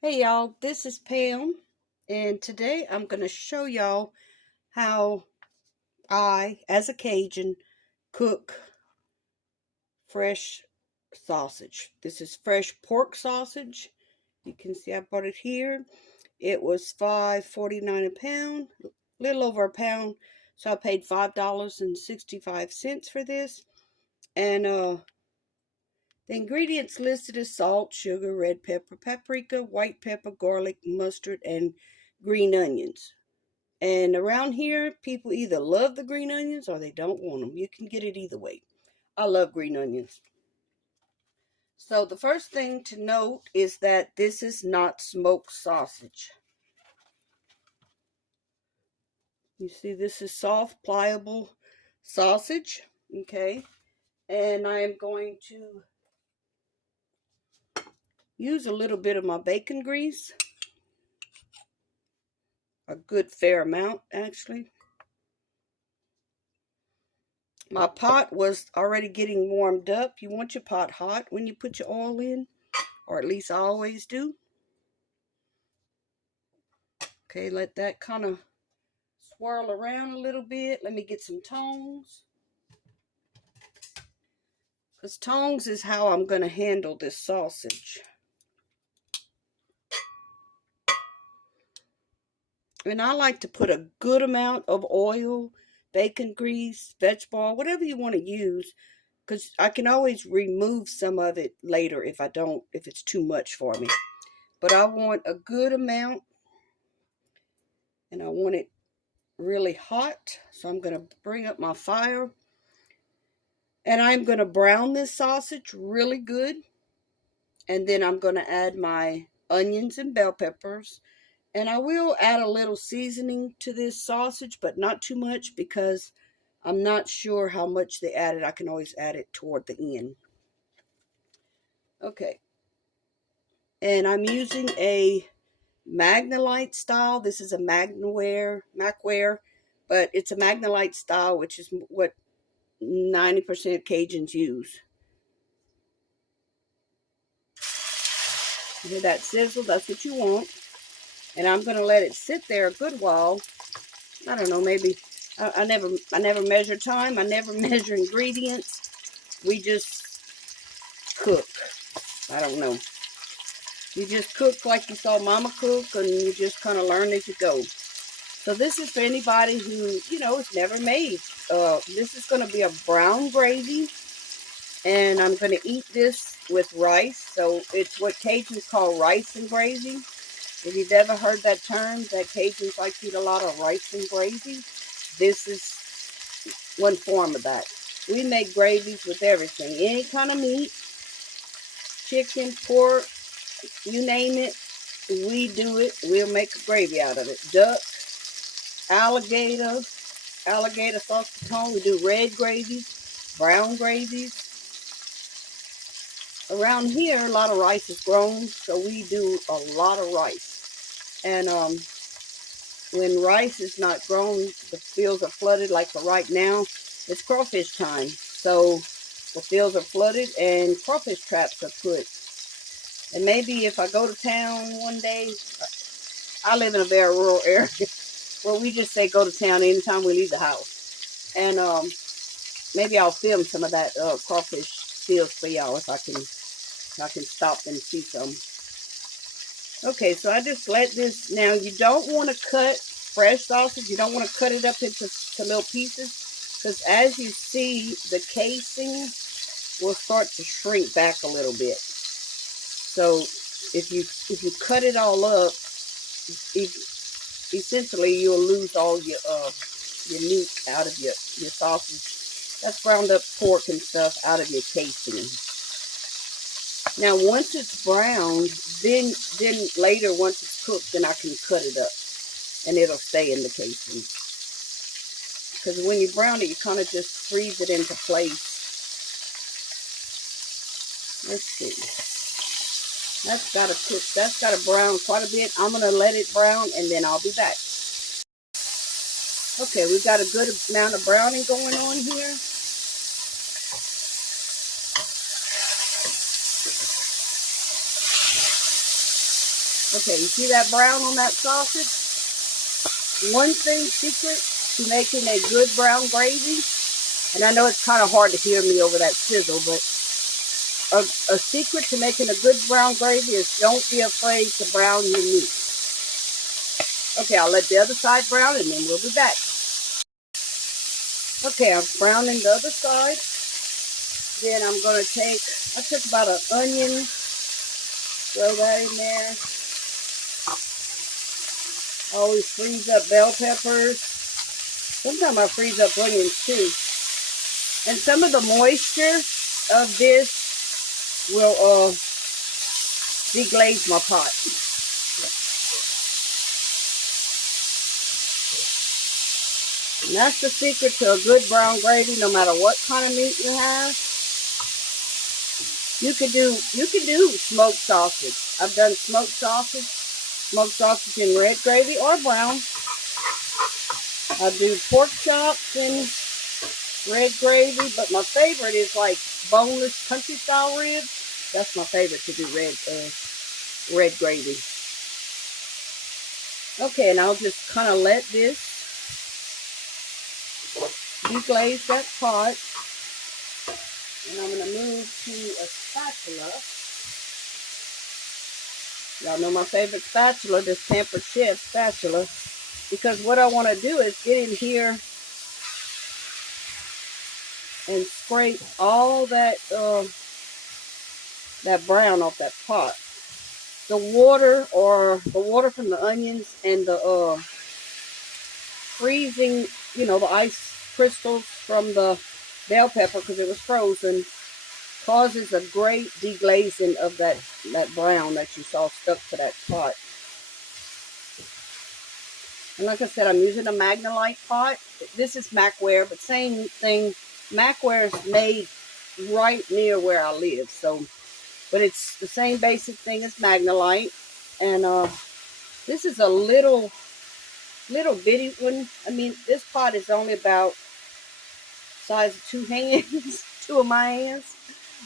Hey y'all, this is Pam, and today I'm going to show y'all how I, as a Cajun, cook fresh sausage. This is fresh pork sausage. You can see I bought it here. It was $5.49 a pound, a little over a pound, so I paid $5.65 for this. And the ingredients listed is salt, sugar, red pepper, paprika, white pepper, garlic, mustard, and green onions. And around here, people either love the green onions or they don't want them. You can get it either way. I love green onions. So the first thing to note is that this is not smoked sausage. You see, this is soft, pliable sausage. Okay. And I am going to use a little bit of my bacon grease. A good fair amount, actually. My pot was already getting warmed up. You want your pot hot when you put your oil in, or at least I always do. Okay, let that kind of swirl around a little bit. Let me get some tongs. Because tongs is how I'm going to handle this sausage. And I like to put a good amount of oil, bacon grease, vegetable oil, whatever you want to use. Because I can always remove some of it later if it's too much for me. But I want a good amount. And I want it really hot. So I'm going to bring up my fire. And I'm going to brown this sausage really good. And then I'm going to add my onions and bell peppers. And I will add a little seasoning to this sausage, but not too much because I'm not sure how much they added. I can always add it toward the end. Okay. And I'm using a Magnolite style. This is a Macware, but it's a Magnolite style, which is what 90% of Cajuns use. You hear that sizzle? That's what you want. And I'm going to let it sit there a good while. I don't know, maybe I never measure time. I never measure ingredients. We just cook. I don't know. You just cook like you saw Mama cook, and you just kind of learn as you go. So this is for anybody who, has never made. This is going to be a brown gravy, and I'm going to eat this with rice. So it's what Cajuns call rice and gravy. If you've ever heard that term, that Cajuns like to eat a lot of rice and gravy, this is one form of that. We make gravies with everything. Any kind of meat, chicken, pork, you name it, we do it. We'll make a gravy out of it. Duck, alligator sauce, we do red gravies, brown gravies. Around here, a lot of rice is grown, so we do a lot of rice. And when rice is not grown, the fields are flooded. Like for right now, it's crawfish time. So the fields are flooded and crawfish traps are put. And maybe if I go to town one day, I live in a very rural area where we just say go to town anytime we leave the house. And maybe I'll film some of that crawfish fields for y'all if I can stop and see some. Okay, so I just let this. Now you don't want to cut fresh sausage. You don't want to cut it up into little pieces, because as you see, the casing will start to shrink back a little bit. So if you cut it all up, essentially you'll lose all your meat out of your sausage. That's ground up pork and stuff out of your casing. Now, once it's browned, then later, once it's cooked, then I can cut it up, and it'll stay in the casing. Because when you brown it, you kind of just freeze it into place. Let's see. That's got to cook. That's got to brown quite a bit. I'm going to let it brown, and then I'll be back. Okay, we've got a good amount of browning going on here. Okay, you see that brown on that sausage? One thing secret to making a good brown gravy, and I know it's kind of hard to hear me over that sizzle, but a secret to making a good brown gravy is don't be afraid to brown your meat. Okay, I'll let the other side brown and then we'll be back. Okay, I'm browning the other side. Then I'm going to I took about an onion, throw that in there. I always freeze up bell peppers. Sometimes I freeze up onions too. And some of the moisture of this will deglaze my pot. And that's the secret to a good brown gravy, no matter what kind of meat you have. You can do smoked sausage. I've done smoked sausage in red gravy or brown. I do pork chops in red gravy, but my favorite is like boneless country style ribs. That's my favorite to do red gravy. Okay, and I'll just kind of let this deglaze that pot. And I'm going to move to a spatula. Y'all know my favorite spatula, this Pampered Chef spatula. Because what I want to do is get in here and scrape all that that brown off that pot. The water from the onions and the freezing, the ice crystals from the bell pepper because it was frozen, causes a great deglazing of that brown that you saw stuck to that pot. And like I said, I'm using a Magnolite pot. This is Macware, but same thing. Macware is made right near where I live, so, but it's the same basic thing as Magnolite. And this is a little bitty one. I mean, this pot is only about size of 2 hands, 2 of my hands.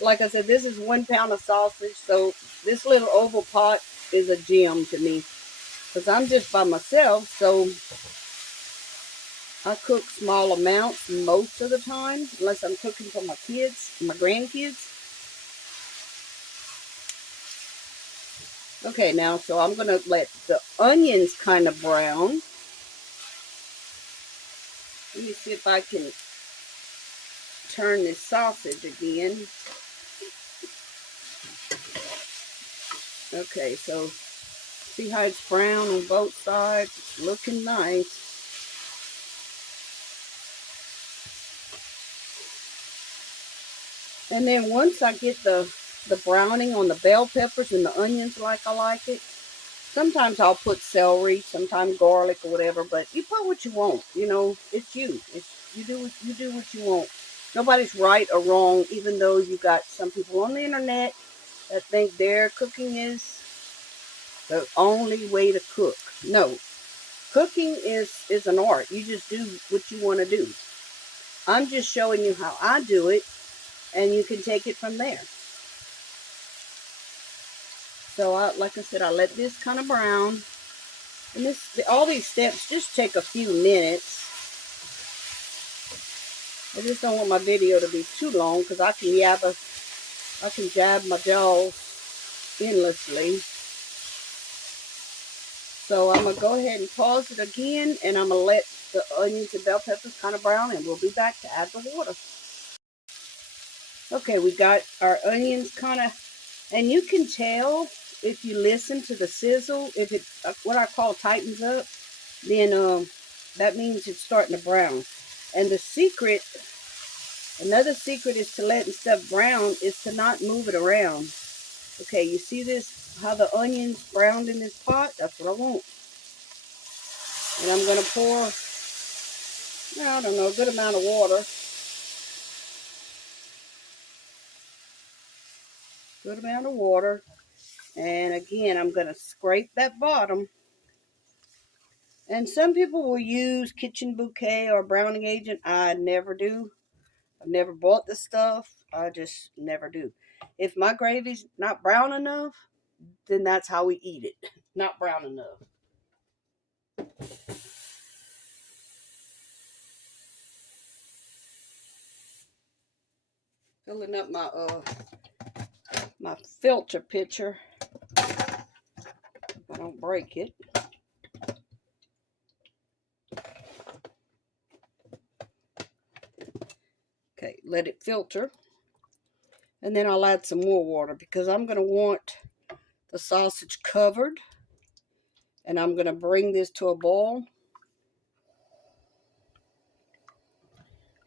Like I said, this is 1 pound of sausage, so this little oval pot is a gem to me because I'm just by myself, so I cook small amounts most of the time, unless I'm cooking for my kids, my grandkids. Okay, now, so I'm going to let the onions kind of brown. Let me see if I can turn this sausage again. Okay, so see how it's brown on both sides? It's looking nice. And then once I get the browning on the bell peppers and the onions like I like it, sometimes I'll put celery, sometimes garlic or whatever, but you put what you want. It's you. You do what you want. Nobody's right or wrong, even though you got some people on the internet that think their cooking is the only way to cook. No. Cooking is an art. You just do what you want to do. I'm just showing you how I do it, and you can take it from there. So, like I said, I let this kind of brown. And all these steps just take a few minutes. I just don't want my video to be too long because I can jab my jaws endlessly. So I'm going to go ahead and pause it again, and I'm going to let the onions and bell peppers kind of brown, and we'll be back to add the water. Okay, we got our onions kind of, and you can tell if you listen to the sizzle, if it, what I call tightens up, then that means it's starting to brown. And another secret is to letting stuff brown is to not move it around. Okay, you see this, how the onions browned in this pot? That's what I want. And I'm going to pour, I don't know, a good amount of water. Good amount of water. And again, I'm going to scrape that bottom. And some people will use kitchen bouquet or browning agent. I never do. I've never bought the stuff. I just never do. If my gravy's not brown enough, then that's how we eat it. Not brown enough. Filling up my filter pitcher. I don't break it. Okay, let it filter. And then I'll add some more water because I'm going to want the sausage covered. And I'm going to bring this to a boil.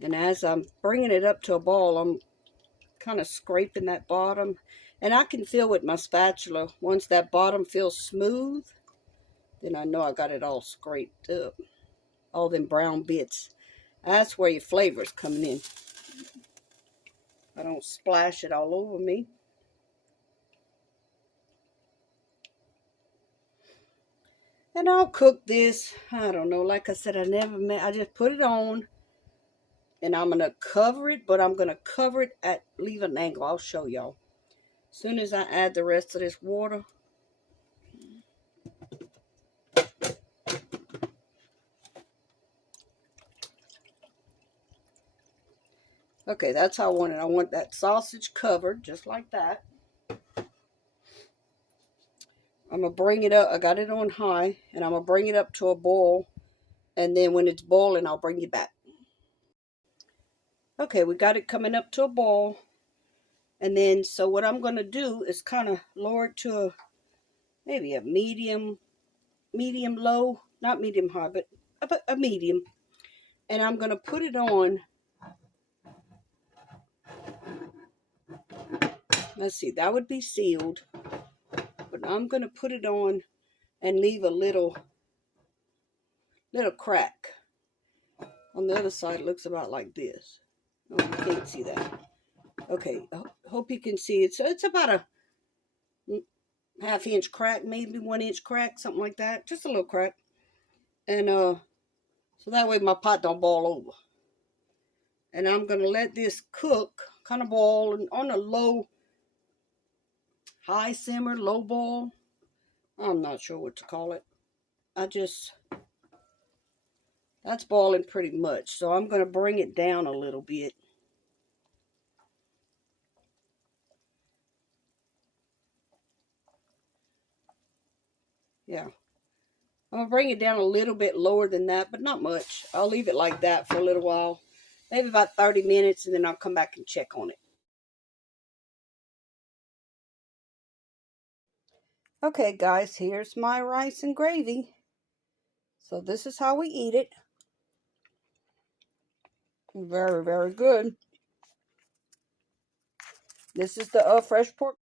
And as I'm bringing it up to a boil, I'm kind of scraping that bottom. And I can feel with my spatula, once that bottom feels smooth, then I know I got it all scraped up. All them brown bits. That's where your flavor's coming in. I don't splash it all over me. And I'll cook this, I don't know, like I said, I just put it on. And I'm going to cover it, but I'm going to cover it at, leave an angle. I'll show y'all. As soon as I add the rest of this water. Okay, that's how I want it. I want that sausage covered, just like that. I'm going to bring it up. I got it on high, and I'm going to bring it up to a boil. And then when it's boiling, I'll bring it back. Okay, we got it coming up to a boil. And then, so what I'm going to do is kind of lower it to maybe a medium low. Not medium high, but a medium. And I'm going to put it on. Let's see, that would be sealed. But I'm going to put it on and leave a little crack. On the other side, it looks about like this. Oh, you can't see that. Okay, I hope you can see it. So it's about a half-inch crack, maybe 1-inch crack, something like that. Just a little crack. And so that way my pot don't boil over. And I'm going to let this cook, kind of boil on a low, high simmer, low boil. I'm not sure what to call it. That's boiling pretty much. So I'm going to bring it down a little bit. Yeah. I'm going to bring it down a little bit lower than that, but not much. I'll leave it like that for a little while. Maybe about 30 minutes, and then I'll come back and check on it. Okay, guys, here's my rice and gravy. So this is how we eat it. Very, very good. This is the fresh pork